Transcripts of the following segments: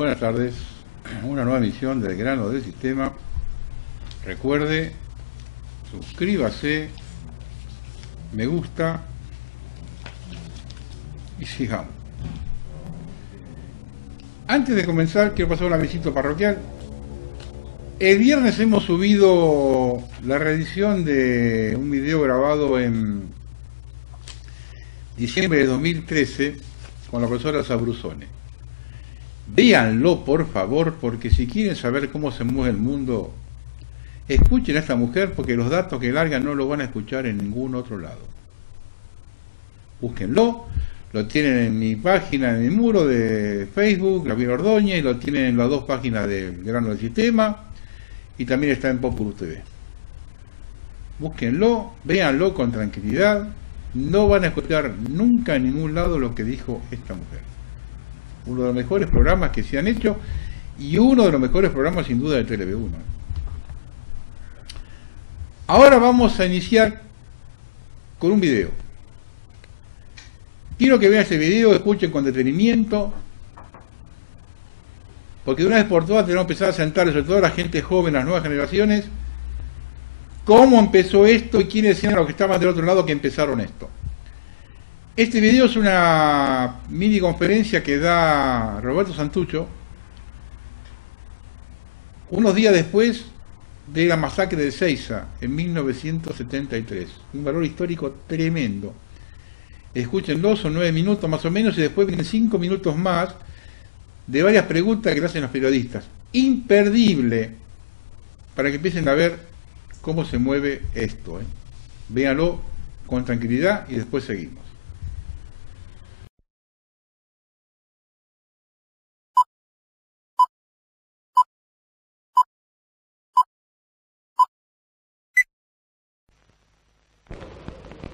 Buenas tardes, una nueva emisión del Grano del Sistema. Recuerde, suscríbase, me gusta y sigamos. Antes de comenzar, quiero pasar un avisito parroquial. El viernes hemos subido la reedición de un video grabado en diciembre de 2013 con la profesora Sabrusone. Véanlo, por favor, porque si quieren saber cómo se mueve el mundo, escuchen a esta mujer, porque los datos que larga no lo van a escuchar en ningún otro lado. Búsquenlo, lo tienen en mi página, en mi muro de Facebook, Gabriel Ordóñez, lo tienen en las dos páginas del Grano del Sistema, y también está en Populus TV. Búsquenlo, véanlo con tranquilidad, no van a escuchar nunca en ningún lado lo que dijo esta mujer. Uno de los mejores programas que se han hecho y uno de los mejores programas sin duda de TLV1. Ahora vamos a iniciar con un video. Quiero que vean este video, escuchen con detenimiento, porque de una vez por todas tenemos que empezar a sentar, sobre todo la gente joven, las nuevas generaciones, cómo empezó esto y quiénes eran los que estaban del otro lado que empezaron esto. Este video es una mini conferencia que da Roberto Santucho unos días después de la masacre de Ezeiza en 1973. Un valor histórico tremendo. Escúchenlo, son 9 minutos más o menos, y después vienen 5 minutos más de varias preguntas que le hacen los periodistas. Imperdible, para que empiecen a ver cómo se mueve esto. Véanlo con tranquilidad y después seguimos.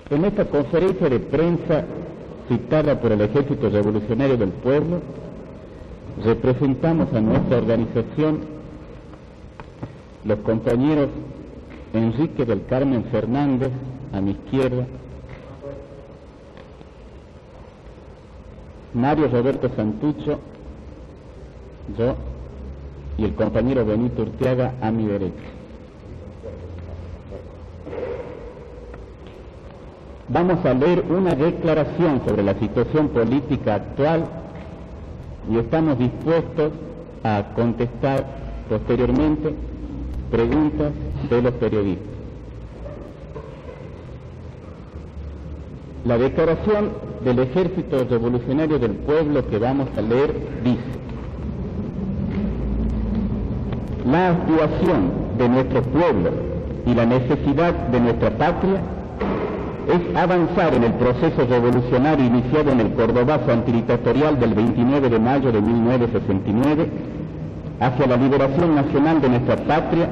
En esta conferencia de prensa citada por el Ejército Revolucionario del Pueblo, representamos a nuestra organización los compañeros Enrique del Carmen Fernández, a mi izquierda, Mario Roberto Santucho, yo, y el compañero Benito Urteaga, a mi derecha. Vamos a leer una declaración sobre la situación política actual y estamos dispuestos a contestar posteriormente preguntas de los periodistas. La declaración del Ejército Revolucionario del Pueblo que vamos a leer dice: la actuación de nuestro pueblo y la necesidad de nuestra patria es avanzar en el proceso revolucionario iniciado en el Cordobazo antidictatorial del 29 de mayo de 1969 hacia la liberación nacional de nuestra patria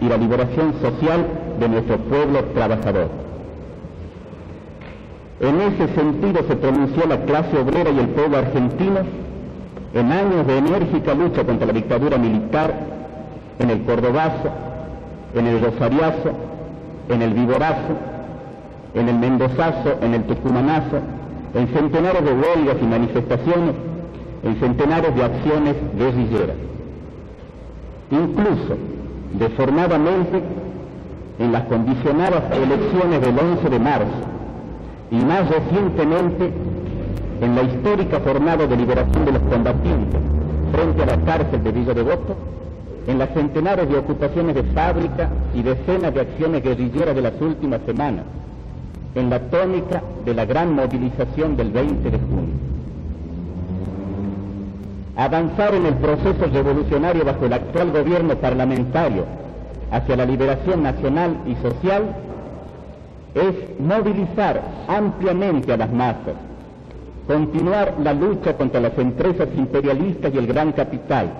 y la liberación social de nuestro pueblo trabajador. En ese sentido se pronunció la clase obrera y el pueblo argentino en años de enérgica lucha contra la dictadura militar en el Cordobazo, en el Rosariazo, en el Viborazo, en el Mendozazo, en el Tucumanazo, en centenares de huelgas y manifestaciones, en centenares de acciones guerrilleras. Incluso, deformadamente, en las condicionadas elecciones del 11 de marzo, y más recientemente, en la histórica jornada de liberación de los combatientes frente a la cárcel de Villa Devoto, en las centenares de ocupaciones de fábrica y decenas de acciones guerrilleras de las últimas semanas, en la tónica de la gran movilización del 20 de junio. Avanzar en el proceso revolucionario bajo el actual gobierno parlamentario hacia la liberación nacional y social es movilizar ampliamente a las masas, continuar la lucha contra las empresas imperialistas y el gran capital,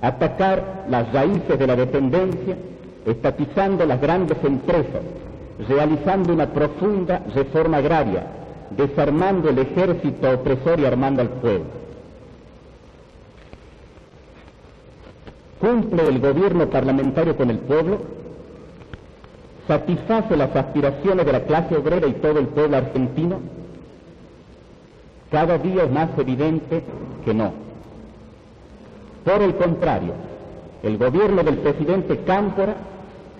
atacar las raíces de la dependencia, estatizando las grandes empresas, realizando una profunda reforma agraria, desarmando el ejército opresor y armando al pueblo. ¿Cumple el gobierno parlamentario con el pueblo? ¿Satisface las aspiraciones de la clase obrera y todo el pueblo argentino? Cada día es más evidente que no. Por el contrario, el gobierno del presidente Cámpora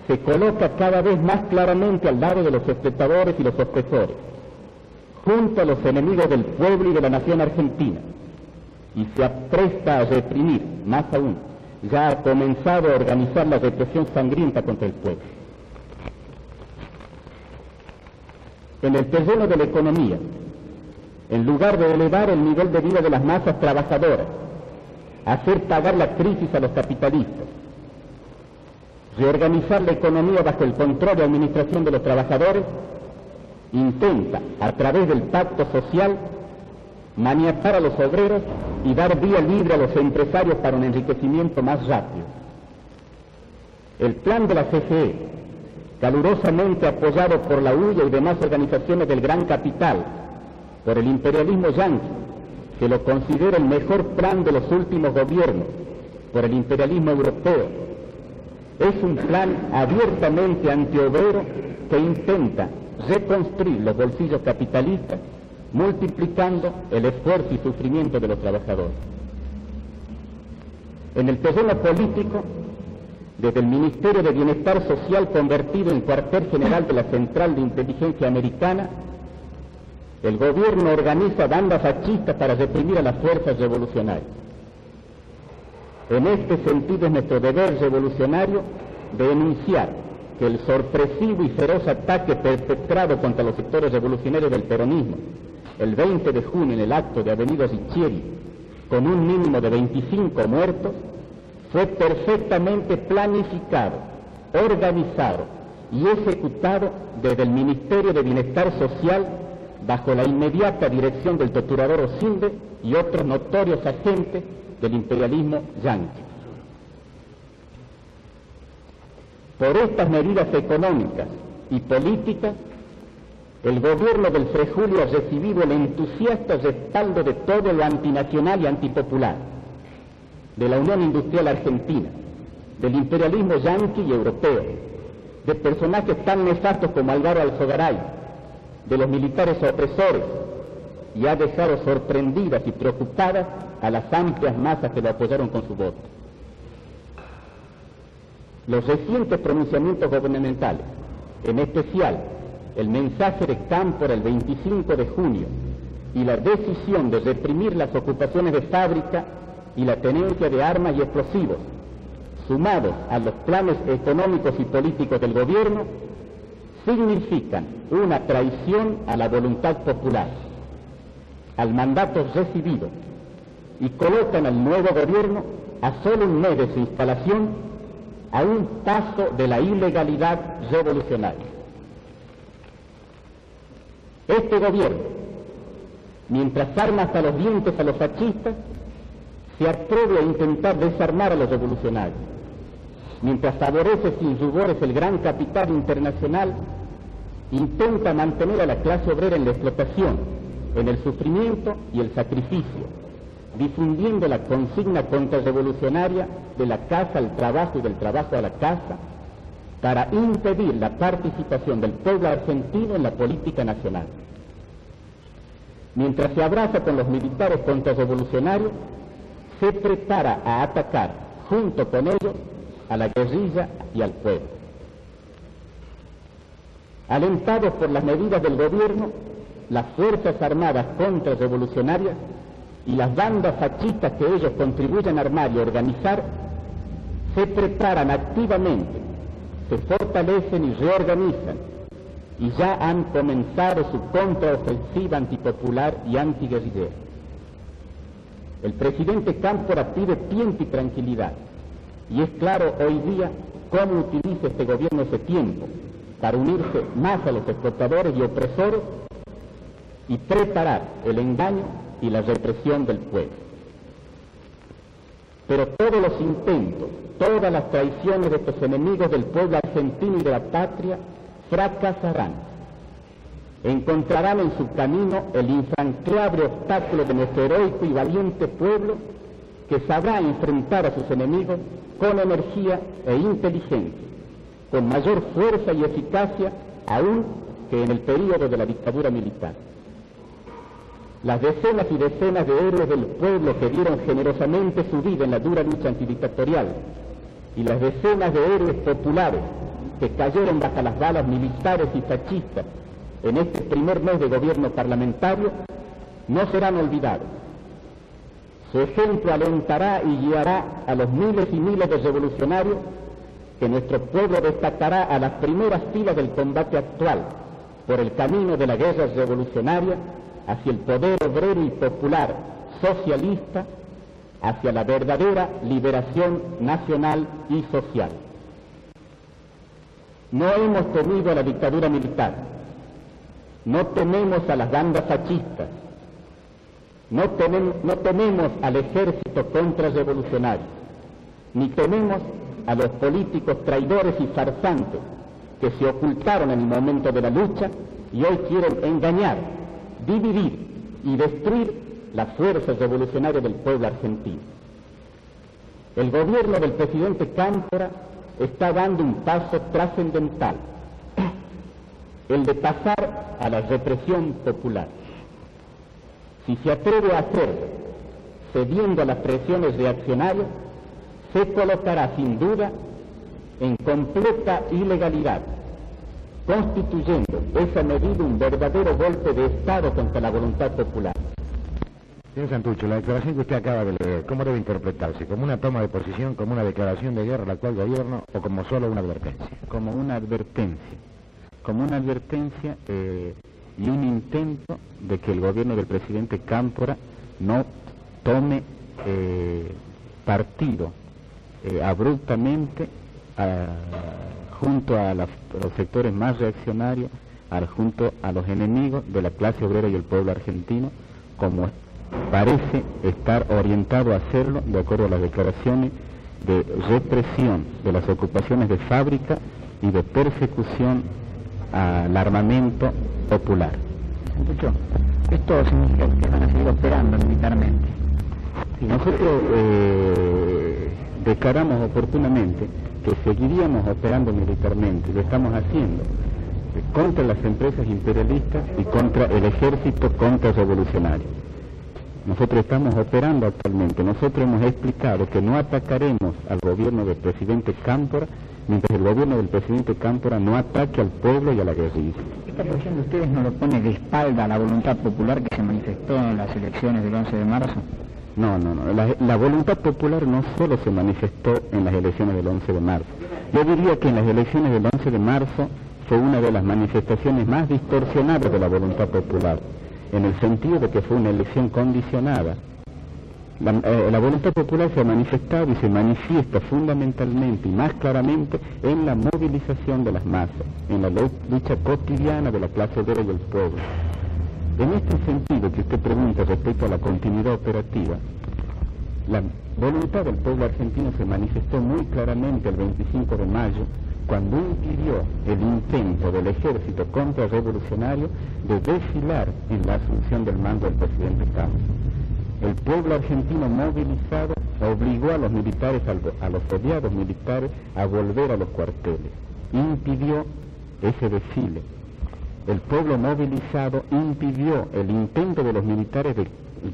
se coloca cada vez más claramente al lado de los espectadores y los opresores, junto a los enemigos del pueblo y de la nación argentina, y se apresta a reprimir, más aún, ya ha comenzado a organizar la represión sangrienta contra el pueblo. En el terreno de la economía, en lugar de elevar el nivel de vida de las masas trabajadoras, hacer pagar la crisis a los capitalistas, reorganizar la economía bajo el control y administración de los trabajadores, intenta, a través del pacto social, maniatar a los obreros y dar vía libre a los empresarios para un enriquecimiento más rápido. El plan de la CGE, calurosamente apoyado por la UIA y demás organizaciones del gran capital, por el imperialismo yanqui, que lo considera el mejor plan de los últimos gobiernos, por el imperialismo europeo, es un plan abiertamente antiobrero que intenta reconstruir los bolsillos capitalistas, multiplicando el esfuerzo y sufrimiento de los trabajadores. En el terreno político, desde el Ministerio de Bienestar Social convertido en cuartel general de la Central de Inteligencia Americana, el gobierno organiza bandas fascistas para reprimir a las fuerzas revolucionarias. En este sentido es nuestro deber revolucionario denunciar que el sorpresivo y feroz ataque perpetrado contra los sectores revolucionarios del peronismo el 20 de junio en el acto de Avenida Riccieri, con un mínimo de 25 muertos, fue perfectamente planificado, organizado y ejecutado desde el Ministerio de Bienestar Social bajo la inmediata dirección del torturador Osinde y otros notorios agentes del imperialismo yanqui. Por estas medidas económicas y políticas, el gobierno del Frei Julio ha recibido el entusiasta respaldo de todo lo antinacional y antipopular, de la Unión Industrial Argentina, del imperialismo yanqui y europeo, de personajes tan nefastos como Álvaro Alzogaray, de los militares opresores, y ha dejado sorprendidas y preocupadas a las amplias masas que lo apoyaron con su voto. Los recientes pronunciamientos gubernamentales, en especial el mensaje de Cámpora el 25 de junio y la decisión de reprimir las ocupaciones de fábrica y la tenencia de armas y explosivos, sumados a los planes económicos y políticos del gobierno, significan una traición a la voluntad popular, al mandato recibido, y colocan al nuevo gobierno a solo un mes de su instalación a un paso de la ilegalidad revolucionaria. Este gobierno, mientras arma hasta los dientes a los fascistas, se atreve a intentar desarmar a los revolucionarios, mientras favorece sin rubores el gran capital internacional, intenta mantener a la clase obrera en la explotación, en el sufrimiento y el sacrificio, difundiendo la consigna contrarrevolucionaria de la casa al trabajo y del trabajo a la casa, para impedir la participación del pueblo argentino en la política nacional. Mientras se abraza con los militares contrarrevolucionarios, se prepara a atacar, junto con ellos, a la guerrilla y al pueblo. Alentados por las medidas del gobierno, las Fuerzas Armadas contrarrevolucionarias y las bandas fascistas que ellos contribuyen a armar y organizar, se preparan activamente, se fortalecen y reorganizan, y ya han comenzado su contraofensiva antipopular y antiguerrillera. El presidente Cámpora pide tiempo y tranquilidad, y es claro hoy día cómo utiliza este gobierno ese tiempo para unirse más a los explotadores y opresores y preparar el engaño y la represión del pueblo. Pero todos los intentos, todas las traiciones de estos enemigos del pueblo argentino y de la patria fracasarán. Encontrarán en su camino el infranqueable obstáculo de nuestro heroico y valiente pueblo, que sabrá enfrentar a sus enemigos con energía e inteligencia, con mayor fuerza y eficacia aún que en el período de la dictadura militar. las decenas y decenas de héroes del pueblo que dieron generosamente su vida en la dura lucha antidictatorial, y las decenas de héroes populares que cayeron bajo las balas militares y fascistas en este primer mes de gobierno parlamentario, no serán olvidados. Su ejemplo alentará y guiará a los miles y miles de revolucionarios que nuestro pueblo destacará a las primeras filas del combate actual por el camino de la guerra revolucionaria hacia el poder obrero y popular socialista, hacia la verdadera liberación nacional y social. No hemos temido a la dictadura militar, no tememos a las bandas fascistas, no tememos al ejército contrarrevolucionario, ni tememos a los políticos traidores y farsantes que se ocultaron en el momento de la lucha y hoy quieren engañar, dividir y destruir la fuerza revolucionaria del pueblo argentino. El gobierno del presidente Cámpora está dando un paso trascendental, el de pasar a la represión popular. Si se atreve a hacerlo, cediendo a las presiones reaccionarias, se colocará sin duda en completa ilegalidad, constituyendo esa medida un verdadero golpe de Estado contra la voluntad popular. Señor Santucho, la declaración que usted acaba de leer, ¿cómo debe interpretarse? ¿Como una toma de posición, como una declaración de guerra al actual gobierno o como solo una advertencia? Como una advertencia y un intento de que el gobierno del presidente Cámpora no tome partido abruptamente junto a los sectores más reaccionarios, junto a los enemigos de la clase obrera y el pueblo argentino, como parece estar orientado a hacerlo de acuerdo a las declaraciones de represión de las ocupaciones de fábrica y de persecución al armamento popular. Santucho, esto significa que van a seguir operando militarmente. Y nosotros declaramos oportunamente que seguiríamos operando militarmente, lo estamos haciendo contra las empresas imperialistas y contra el ejército contrarrevolucionario. Nosotros estamos operando actualmente, nosotros hemos explicado que no atacaremos al gobierno del presidente Cámpora mientras el gobierno del presidente Cámpora no ataque al pueblo y a la guerrilla. ¿Esta posición de ustedes no lo pone de espalda a la voluntad popular que se manifestó en las elecciones del 11 de marzo? No. La voluntad popular no solo se manifestó en las elecciones del 11 de marzo. Yo diría que en las elecciones del 11 de marzo fue una de las manifestaciones más distorsionadas de la voluntad popular, en el sentido de que fue una elección condicionada. La voluntad popular se ha manifestado y se manifiesta fundamentalmente y más claramente en la movilización de las masas, en la lucha cotidiana de la clase obrera y el pueblo. En este sentido que usted pregunta respecto a la continuidad operativa, la voluntad del pueblo argentino se manifestó muy claramente el 25 de mayo, cuando impidió el intento del ejército contrarrevolucionario de desfilar en la asunción del mando del presidente Cámpora. El pueblo argentino movilizado obligó a los militares, a los odiados militares, a volver a los cuarteles. Impidió ese desfile. El pueblo movilizado impidió el intento de los militares de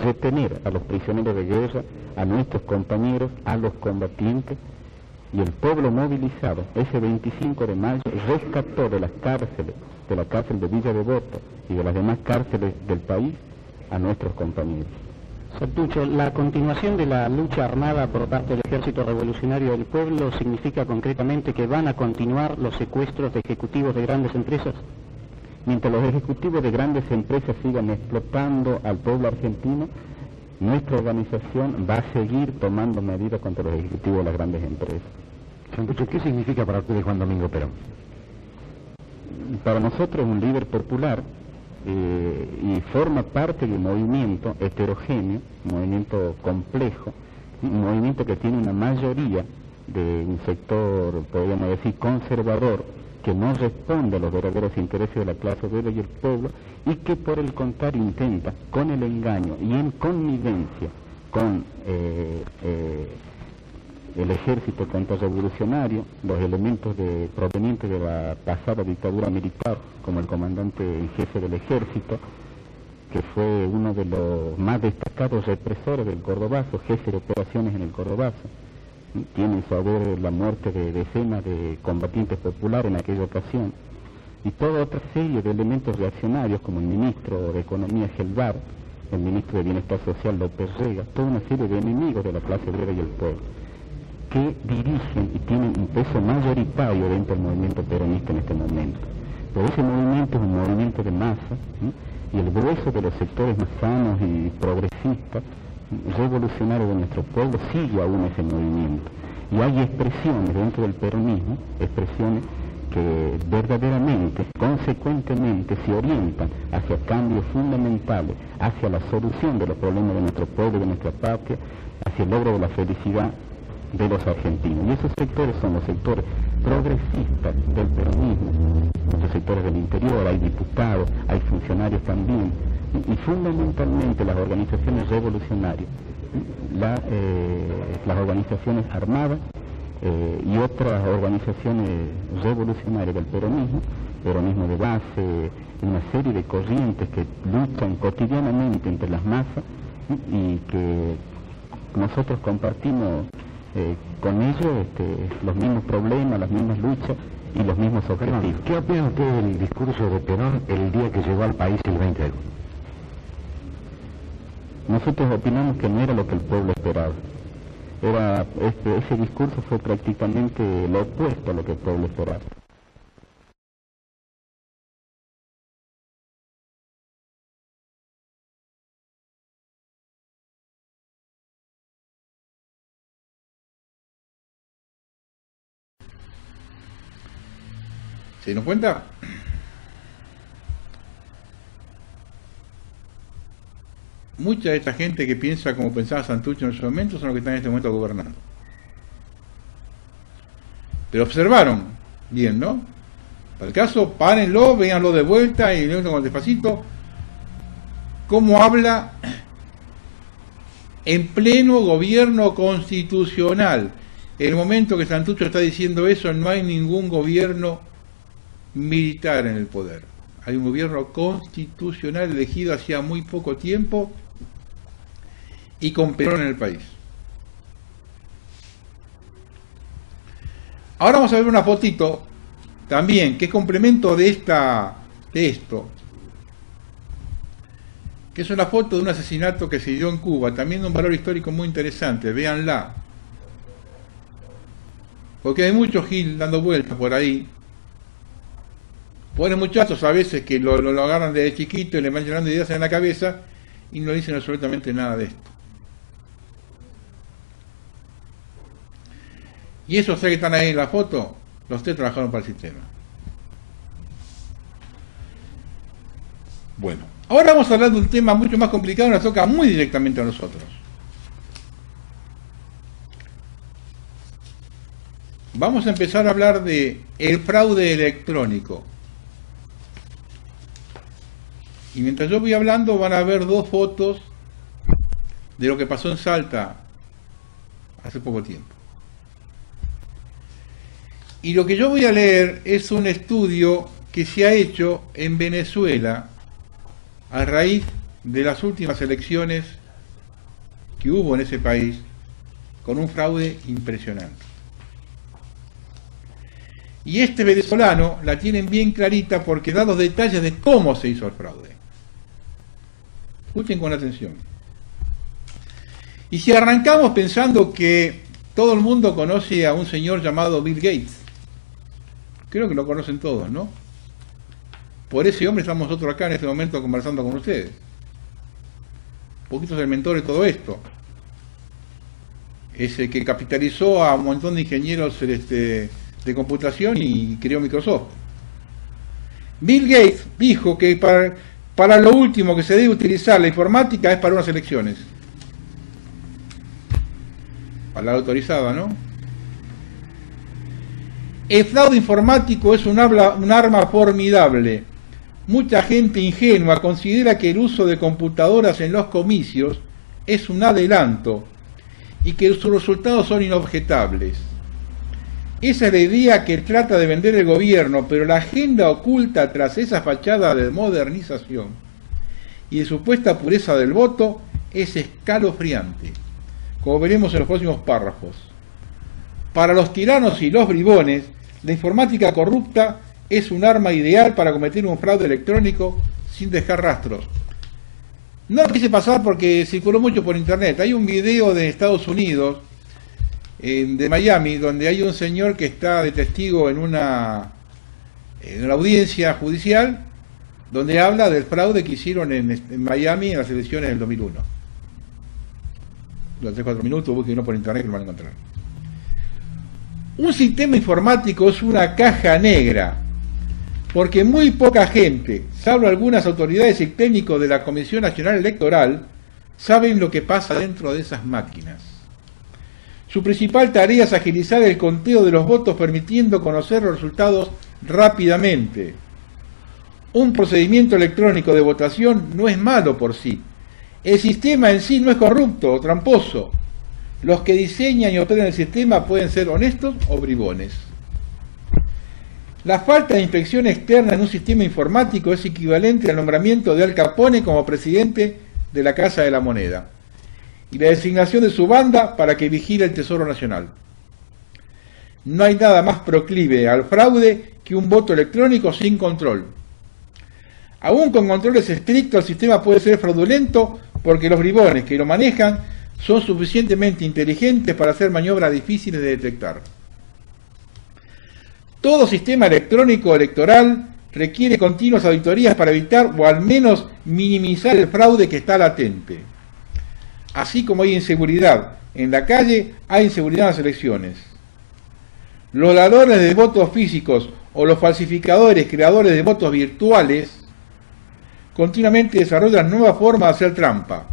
retener a los prisioneros de guerra, a nuestros compañeros, a los combatientes, y el pueblo movilizado ese 25 de mayo rescató de las cárceles, de la cárcel de Villa Devoto y de las demás cárceles del país, a nuestros compañeros. Santucho, la continuación de la lucha armada por parte del Ejército Revolucionario del Pueblo significa concretamente que van a continuar los secuestros de ejecutivos de grandes empresas. Mientras los ejecutivos de grandes empresas sigan explotando al pueblo argentino, nuestra organización va a seguir tomando medidas contra los ejecutivos de las grandes empresas. Santucho, ¿qué significa para ustedes Juan Domingo Perón? Para nosotros es un líder popular y forma parte de un movimiento heterogéneo, un movimiento complejo, un movimiento que tiene una mayoría de un sector, podríamos decir, conservador, que no responde a los verdaderos intereses de la clase obrera y el pueblo, y que por el contrario intenta, con el engaño y en connivencia con el ejército contrarrevolucionario, los elementos provenientes de la pasada dictadura militar, como el comandante en jefe del ejército, que fue uno de los más destacados represores del Cordobazo, jefe de operaciones en el Cordobazo. Tiene en su haber la muerte de decenas de combatientes populares en aquella ocasión, y toda otra serie de elementos reaccionarios, como el ministro de Economía Gelbar, el ministro de Bienestar Social López Rega, toda una serie de enemigos de la clase obrera y el pueblo, que dirigen y tienen un peso mayoritario dentro del movimiento peronista en este momento. Pero ese movimiento es un movimiento de masa, y el grueso de los sectores más sanos y progresistas, revolucionarios de nuestro pueblo, sigue aún ese movimiento. Y hay expresiones dentro del peronismo, expresiones que verdaderamente, consecuentemente, se orientan hacia cambios fundamentales, hacia la solución de los problemas de nuestro pueblo y de nuestra patria, hacia el logro de la felicidad de los argentinos. Y esos sectores son los sectores progresistas del peronismo, los sectores del interior, hay diputados, hay funcionarios también, y fundamentalmente las organizaciones revolucionarias, las organizaciones armadas y otras organizaciones revolucionarias del peronismo de base, una serie de corrientes que luchan cotidianamente entre las masas y que nosotros compartimos con ellos los mismos problemas, las mismas luchas y los mismos objetivos. ¿Qué opina usted del discurso de Perón el día que llegó al país el 20 de agosto? Nosotros opinamos que no era lo que el pueblo esperaba. Ese discurso fue prácticamente lo opuesto a lo que el pueblo esperaba. ¿Se dieron cuenta? Mucha de esta gente que piensa como pensaba Santucho en ese momento son los que están en este momento gobernando. Pero observaron bien, ¿no? Para el caso, párenlo, véanlo de vuelta y leanlo con despacito. Cómo habla en pleno gobierno constitucional. En el momento que Santucho está diciendo eso, no hay ningún gobierno militar en el poder. Hay un gobierno constitucional elegido hacía muy poco tiempo y con Perón en el país. Ahora vamos a ver una fotito también, que es complemento de esto, que es una foto de un asesinato que se dio en Cuba, también de un valor histórico muy interesante, véanla. Porque hay mucho Gil dando vueltas por ahí. Pobres muchachos a veces que lo agarran desde chiquito y le van llenando ideas en la cabeza y no dicen absolutamente nada de esto. Y esos tres que están ahí en la foto, los tres trabajaron para el sistema. Bueno, ahora vamos a hablar de un tema mucho más complicado y nos toca muy directamente a nosotros. Vamos a empezar a hablar de el fraude electrónico. Y mientras yo voy hablando van a ver dos fotos de lo que pasó en Salta hace poco tiempo. Y lo que yo voy a leer es un estudio que se ha hecho en Venezuela a raíz de las últimas elecciones que hubo en ese país con un fraude impresionante. Y este venezolano la tienen bien clarita porque da los detalles de cómo se hizo el fraude. Escuchen con atención. Y si arrancamos pensando que todo el mundo conoce a un señor llamado Bill Gates, creo que lo conocen todos, ¿no? Por ese hombre estamos nosotros acá en este momento conversando con ustedes. Un poquito es el mentor de todo esto. Es el que capitalizó a un montón de ingenieros de computación y creó Microsoft. Bill Gates dijo que para lo último que se debe utilizar la informática es para unas elecciones. Palabra autorizada, ¿no? El fraude informático es un arma formidable. Mucha gente ingenua considera que el uso de computadoras en los comicios es un adelanto y que sus resultados son inobjetables. Esa es la idea que trata de vender el gobierno, pero la agenda oculta tras esa fachada de modernización y de supuesta pureza del voto es escalofriante, como veremos en los próximos párrafos. Para los tiranos y los bribones, la informática corrupta es un arma ideal para cometer un fraude electrónico sin dejar rastros. No lo quise pasar porque circuló mucho por internet. Hay un video de Estados Unidos, de Miami, donde hay un señor que está de testigo en una audiencia judicial, donde habla del fraude que hicieron en Miami en las elecciones del 2001. Durante 3-4 minutos, busquen por internet que lo van a encontrar. Un sistema informático es una caja negra, porque muy poca gente, salvo algunas autoridades y técnicos de la Comisión Nacional Electoral, saben lo que pasa dentro de esas máquinas. Su principal tarea es agilizar el conteo de los votos, permitiendo conocer los resultados rápidamente. Un procedimiento electrónico de votación no es malo por sí. El sistema en sí no es corrupto o tramposo. Los que diseñan y operan el sistema pueden ser honestos o bribones. La falta de inspección externa en un sistema informático es equivalente al nombramiento de Al Capone como presidente de la Casa de la Moneda y la designación de su banda para que vigile el Tesoro Nacional. No hay nada más proclive al fraude que un voto electrónico sin control. Aún con controles estrictos, el sistema puede ser fraudulento porque los bribones que lo manejan son suficientemente inteligentes para hacer maniobras difíciles de detectar. Todo sistema electrónico electoral requiere continuas auditorías para evitar o al menos minimizar el fraude que está latente. Así como hay inseguridad en la calle, hay inseguridad en las elecciones. Los ladrones de votos físicos o los falsificadores, creadores de votos virtuales, continuamente desarrollan nuevas formas de hacer trampa.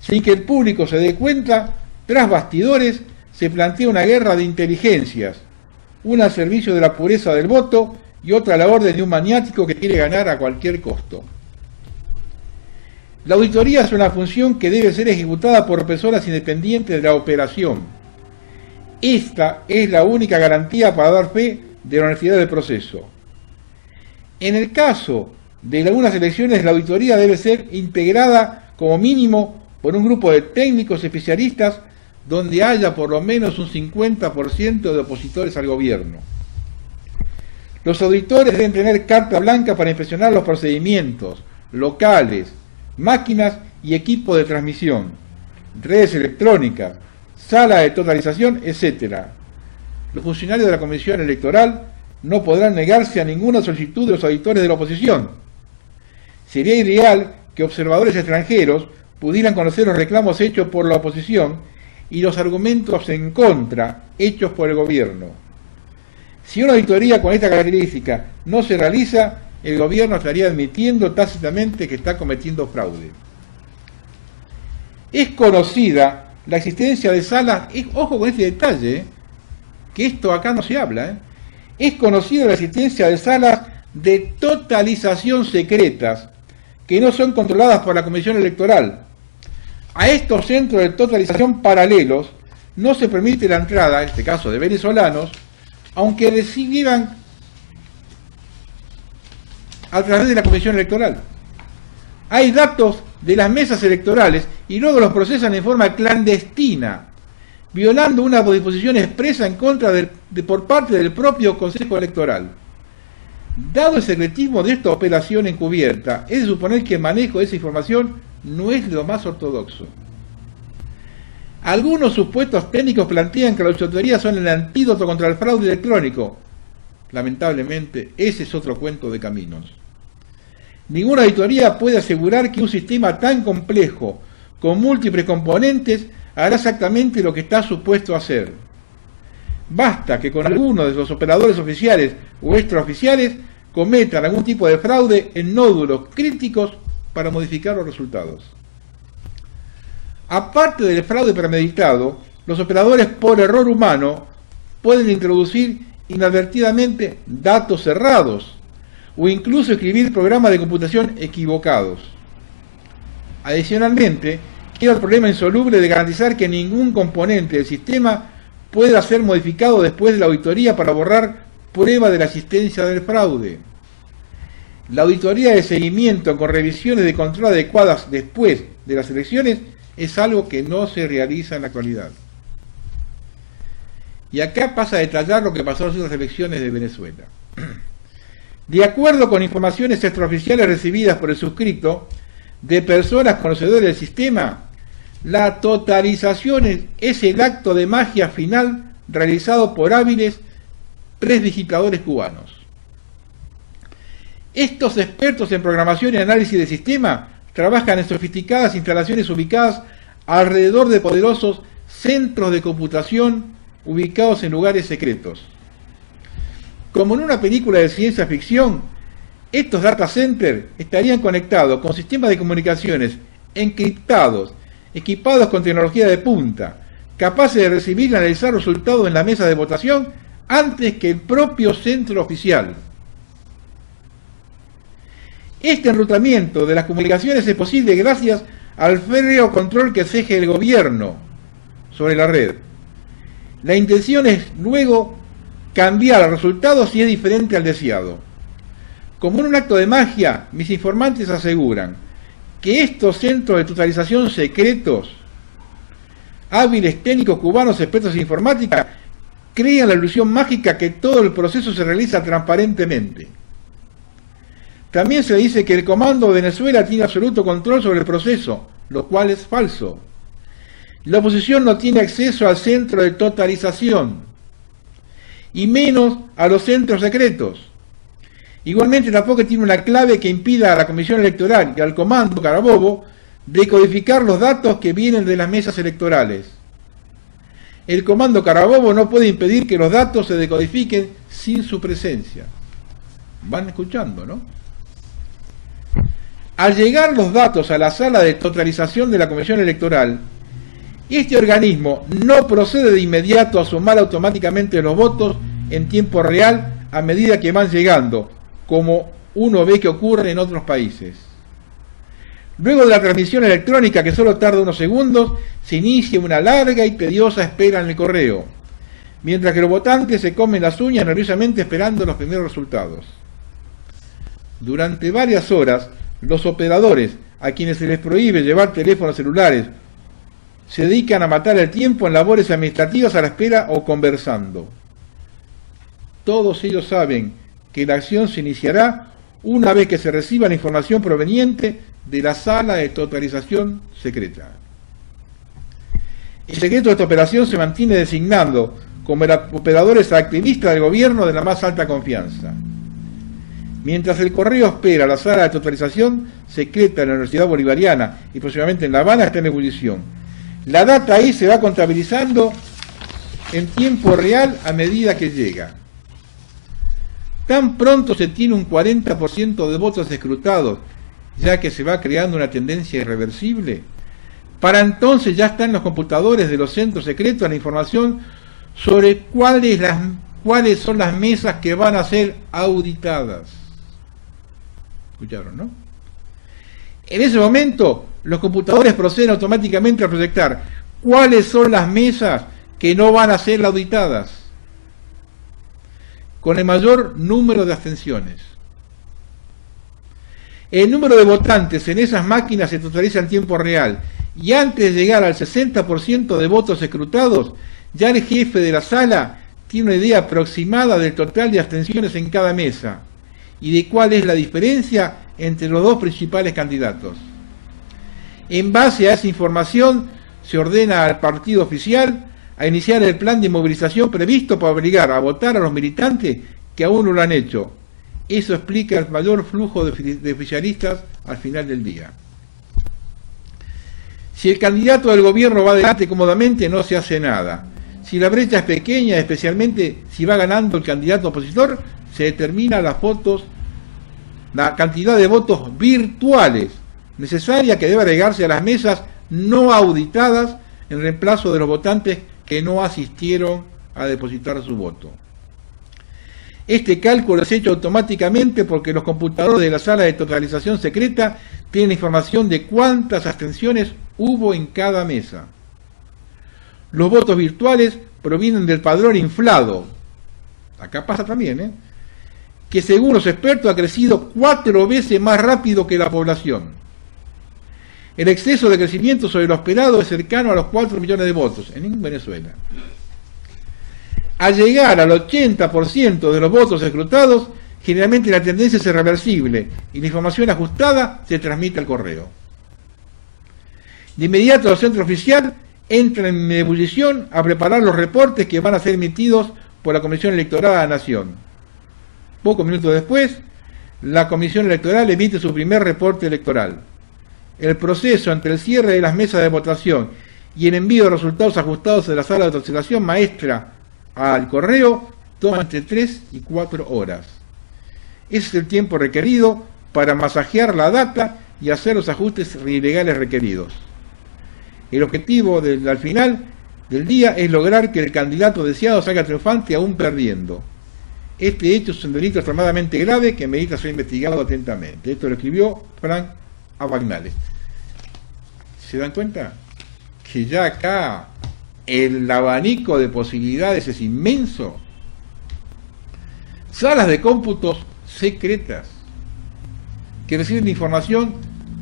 Sin que el público se dé cuenta, tras bastidores se plantea una guerra de inteligencias, una al servicio de la pureza del voto y otra a la orden de un maniático que quiere ganar a cualquier costo. La auditoría es una función que debe ser ejecutada por personas independientes de la operación. Esta es la única garantía para dar fe de la honestidad del proceso. En el caso de algunas elecciones, la auditoría debe ser integrada como mínimo por un grupo de técnicos especialistas donde haya por lo menos un 50% de opositores al gobierno. Los auditores deben tener carta blanca para inspeccionar los procedimientos, locales, máquinas y equipos de transmisión, redes electrónicas, sala de totalización, etc. Los funcionarios de la Comisión Electoral no podrán negarse a ninguna solicitud de los auditores de la oposición. Sería ideal que observadores extranjeros pudieran conocer los reclamos hechos por la oposición y los argumentos en contra hechos por el gobierno. Si una auditoría con esta característica no se realiza, el gobierno estaría admitiendo tácitamente que está cometiendo fraude. Es conocida la existencia de salas, ojo con este detalle, que esto acá no se habla, es conocida la existencia de salas de totalización secretas que no son controladas por la Comisión Electoral. A estos centros de totalización paralelos no se permite la entrada, en este caso de venezolanos, aunque recibieran a través de la Comisión Electoral. Hay datos de las mesas electorales y luego los procesan en forma clandestina, violando una disposición expresa en contra por parte del propio Consejo Electoral. Dado el secretismo de esta operación encubierta, es de suponer que el manejo de esa información no es lo más ortodoxo. Algunos supuestos técnicos plantean que las auditorías son el antídoto contra el fraude electrónico. Lamentablemente, ese es otro cuento de caminos. Ninguna auditoría puede asegurar que un sistema tan complejo, con múltiples componentes, hará exactamente lo que está supuesto a hacer. Basta que con alguno de los operadores oficiales o extraoficiales cometan algún tipo de fraude en nódulos críticos para modificar los resultados. Aparte del fraude premeditado, los operadores por error humano pueden introducir inadvertidamente datos cerrados o incluso escribir programas de computación equivocados. Adicionalmente, queda el problema insoluble de garantizar que ningún componente del sistema pueda ser modificado después de la auditoría para borrar prueba de la existencia del fraude. La auditoría de seguimiento con revisiones de control adecuadas después de las elecciones es algo que no se realiza en la actualidad. Y acá pasa a detallar lo que pasó en las últimas elecciones de Venezuela. De acuerdo con informaciones extraoficiales recibidas por el suscrito de personas conocedoras del sistema, la totalización es el acto de magia final realizado por hábiles prestidigitadores cubanos. Estos expertos en programación y análisis de sistema trabajan en sofisticadas instalaciones ubicadas alrededor de poderosos centros de computación ubicados en lugares secretos. Como en una película de ciencia ficción, estos data centers estarían conectados con sistemas de comunicaciones encriptados, equipados con tecnología de punta, capaces de recibir y analizar resultados en la mesa de votación antes que el propio centro oficial. Este enrutamiento de las comunicaciones es posible gracias al férreo control que ejerce el gobierno sobre la red. La intención es luego cambiar el resultado si es diferente al deseado. Como en un acto de magia, mis informantes aseguran que estos centros de totalización secretos, hábiles técnicos cubanos expertos en informática, crean la ilusión mágica que todo el proceso se realiza transparentemente. También se dice que el Comando de Venezuela tiene absoluto control sobre el proceso, lo cual es falso. La oposición no tiene acceso al centro de totalización, y menos a los centros secretos. Igualmente tampoco tiene una clave que impida a la Comisión Electoral y al Comando Carabobo decodificar los datos que vienen de las mesas electorales. El Comando Carabobo no puede impedir que los datos se decodifiquen sin su presencia. Van escuchando, ¿no? Al llegar los datos a la sala de totalización de la Comisión Electoral, este organismo no procede de inmediato a sumar automáticamente los votos en tiempo real a medida que van llegando, como uno ve que ocurre en otros países. Luego de la transmisión electrónica, que solo tarda unos segundos, se inicia una larga y tediosa espera en el correo, mientras que los votantes se comen las uñas nerviosamente esperando los primeros resultados. Durante varias horas, los operadores, a quienes se les prohíbe llevar teléfonos celulares, se dedican a matar el tiempo en labores administrativas a la espera o conversando. Todos ellos saben que la acción se iniciará una vez que se reciba la información proveniente de la sala de totalización secreta. El secreto de esta operación se mantiene designando como operadores activistas del gobierno de la más alta confianza. Mientras el correo espera la sala de totalización secreta en la Universidad Bolivariana y próximamente en La Habana está en ebullición. La data ahí se va contabilizando en tiempo real a medida que llega. Tan pronto se tiene un 40% de votos escrutados, ya que se va creando una tendencia irreversible, para entonces ya están en los computadores de los centros secretos la información sobre cuáles son las mesas que van a ser auditadas. ¿Escucharon, no? En ese momento, los computadores proceden automáticamente a proyectar cuáles son las mesas que no van a ser auditadas, con el mayor número de abstenciones. El número de votantes en esas máquinas se totaliza en tiempo real, y antes de llegar al 60% de votos escrutados, ya el jefe de la sala tiene una idea aproximada del total de abstenciones en cada mesa, y de cuál es la diferencia entre los dos principales candidatos. En base a esa información, se ordena al partido oficial a iniciar el plan de movilización previsto para obligar a votar a los militantes que aún no lo han hecho. Eso explica el mayor flujo de oficialistas al final del día. Si el candidato del gobierno va adelante cómodamente, no se hace nada. Si la brecha es pequeña, especialmente si va ganando el candidato opositor, se determina la cantidad de votos virtuales necesaria que debe agregarse a las mesas no auditadas en reemplazo de los votantes que no asistieron a depositar su voto. Este cálculo es hecho automáticamente porque los computadores de la sala de totalización secreta tienen información de cuántas abstenciones hubo en cada mesa. Los votos virtuales provienen del padrón inflado. Acá pasa también, que según los expertos ha crecido 4 veces más rápido que la población. El exceso de crecimiento sobre lo esperado es cercano a los 4 millones de votos en Venezuela. Al llegar al 80% de los votos escrutados, generalmente la tendencia es irreversible y la información ajustada se transmite al correo. De inmediato el centro oficial entra en ebullición a preparar los reportes que van a ser emitidos por la Comisión Electoral de la Nación. Pocos minutos después, la Comisión Electoral emite su primer reporte electoral. El proceso entre el cierre de las mesas de votación y el envío de resultados ajustados de la sala de translación maestra al correo toma entre 3 y 4 horas. Ese es el tiempo requerido para masajear la data y hacer los ajustes ilegales requeridos. El objetivo al final del día es lograr que el candidato deseado salga triunfante aún perdiendo. Este hecho es un delito extremadamente grave que merita ser investigado atentamente. Esto lo escribió Frank Abagnale. ¿Se dan cuenta? Que ya acá el abanico de posibilidades es inmenso. Salas de cómputos secretas que reciben información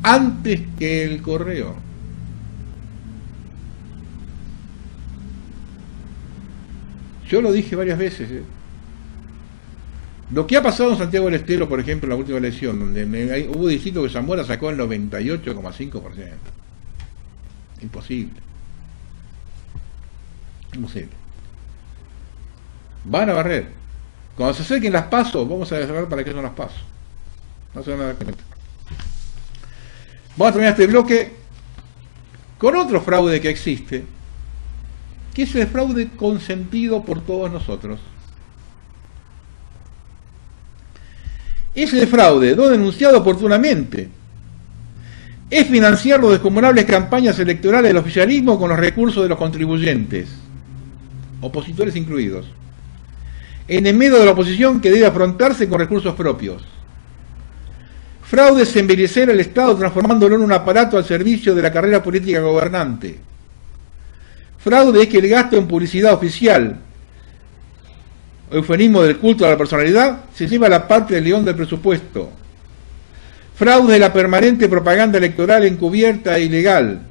antes que el correo. Yo lo dije varias veces. Lo que ha pasado en Santiago del Estero, por ejemplo, en la última elección, donde hubo distrito que Zamora sacó el 98,5%. Imposible. Imposible. Van a barrer. Cuando se acerquen las PASO, vamos a saber para qué son las PASO. No se van a dar cuenta. Vamos a terminar este bloque con otro fraude que existe, que es el fraude consentido por todos nosotros. Ese fraude, no denunciado oportunamente, es financiar los descomunales campañas electorales del oficialismo con los recursos de los contribuyentes, opositores incluidos, en el medio de la oposición que debe afrontarse con recursos propios. Fraude es embellecer al Estado transformándolo en un aparato al servicio de la carrera política gobernante. Fraude es que el gasto en publicidad oficial, eufemismo del culto a la personalidad, se lleva a la parte del león del presupuesto. Fraude es la permanente propaganda electoral encubierta e ilegal,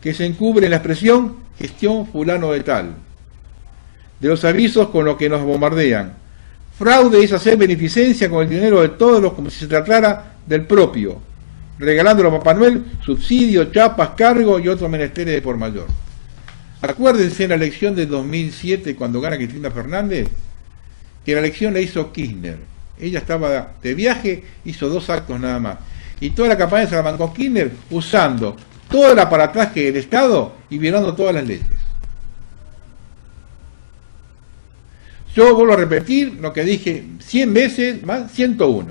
que se encubre en la expresión gestión fulano de tal, de los avisos con los que nos bombardean. Fraude es hacer beneficencia con el dinero de todos los como si se tratara del propio, regalándolo a Papá Noel, subsidios, chapas, cargos y otros menesteres de por mayor. Acuérdense en la elección de 2007, cuando gana Cristina Fernández, que la elección la hizo Kirchner. Ella estaba de viaje, hizo 2 actos nada más. Y toda la campaña se la bancó Kirchner usando todo el aparataje del Estado y violando todas las leyes. Yo vuelvo a repetir lo que dije 100 veces, más 101.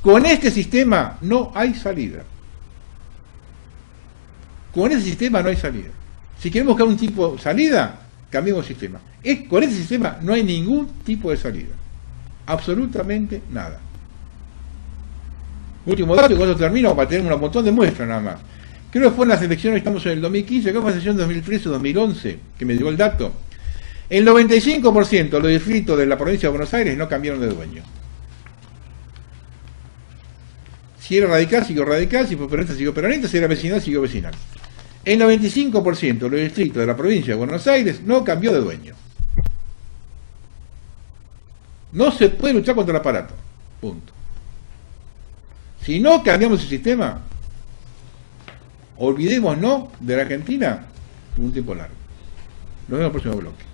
Con este sistema no hay salida. Con ese sistema no hay salida. Si queremos buscar un tipo de salida, cambiemos el sistema. Con ese sistema no hay ningún tipo de salida. Absolutamente nada. Último dato, y con eso termino para tener un montón de muestras nada más. Creo que fue en las elecciones, estamos en el 2015, creo que fue en la sesión 2013-2011, que me llegó el dato. El 95% de los distritos de la provincia de Buenos Aires no cambiaron de dueño. Si era radical, siguió radical, si fue peronista, siguió peronista, si era vecinal, siguió vecinal. El 95% de los distritos de la provincia de Buenos Aires no cambió de dueño. No se puede luchar contra el aparato. Punto. Si no cambiamos el sistema, olvidémonos de la Argentina un tiempo largo. Nos vemos en el próximo bloque.